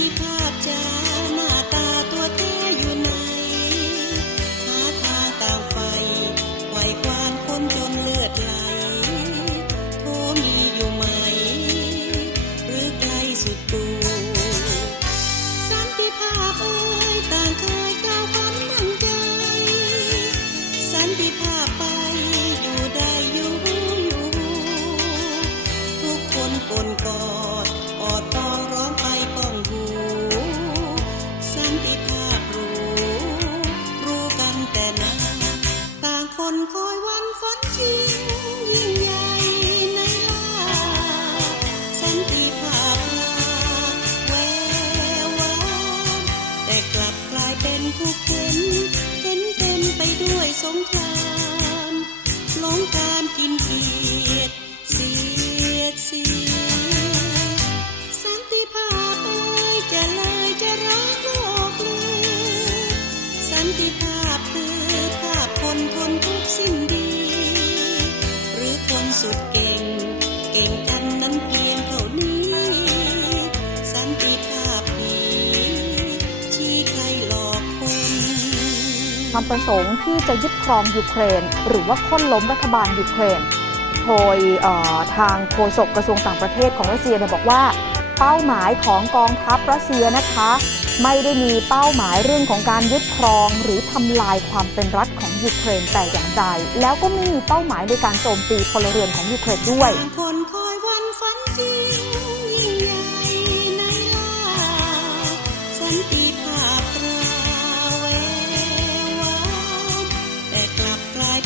หนักหนาสันติภาพจาหน้าตาตัวเธออยู่ไหนหาทางต่างไฟไหวควานคนจนเลือดไหลโทมีอยู่ไหม หรือใครสุดตัว นคอยวันฝันจริงยิ่งใหญ่ในลาสันติภาพาแวววานแต่กลับกลายเป็นทุกข์เห็นเห็นเต็มไปด้วยสงครามหลงการกินเกียรติเสียดสี ครหลอกคนความประสงค์ที่จะยึดครองยูเครน หรือว่าโค่นล้มรัฐบาลยูเครน โดยเอ่อทางโฆษกกระทรวงต่างประเทศของรัสเซียเนี่ยบอกว่าเป้าหมายของกองทัพรัสเซียนะคะ ไม่ได้มีเป้าหมายเรื่องของการยึดครอง หรือทำลายความเป็นรัฐของยูเครนแต่อย่างใดแล้วก็ไม่มีเป้าหมายในการโจมตีพลเรือนของยูเครนด้วยต่าง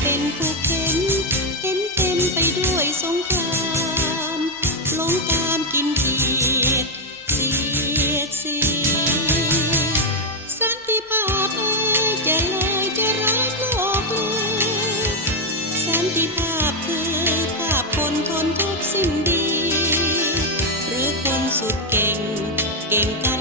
เป็นผู้เข็นเห็นเต็มไปด้วยสงครามลงตามกินเกียดเสียดสีสันติภาพเอ้ยจะเลยจะรักโลกเลยสันติภาพคือภาพคนทนทุกสิ่งดี หรือคนสุดเก่งเก่งกา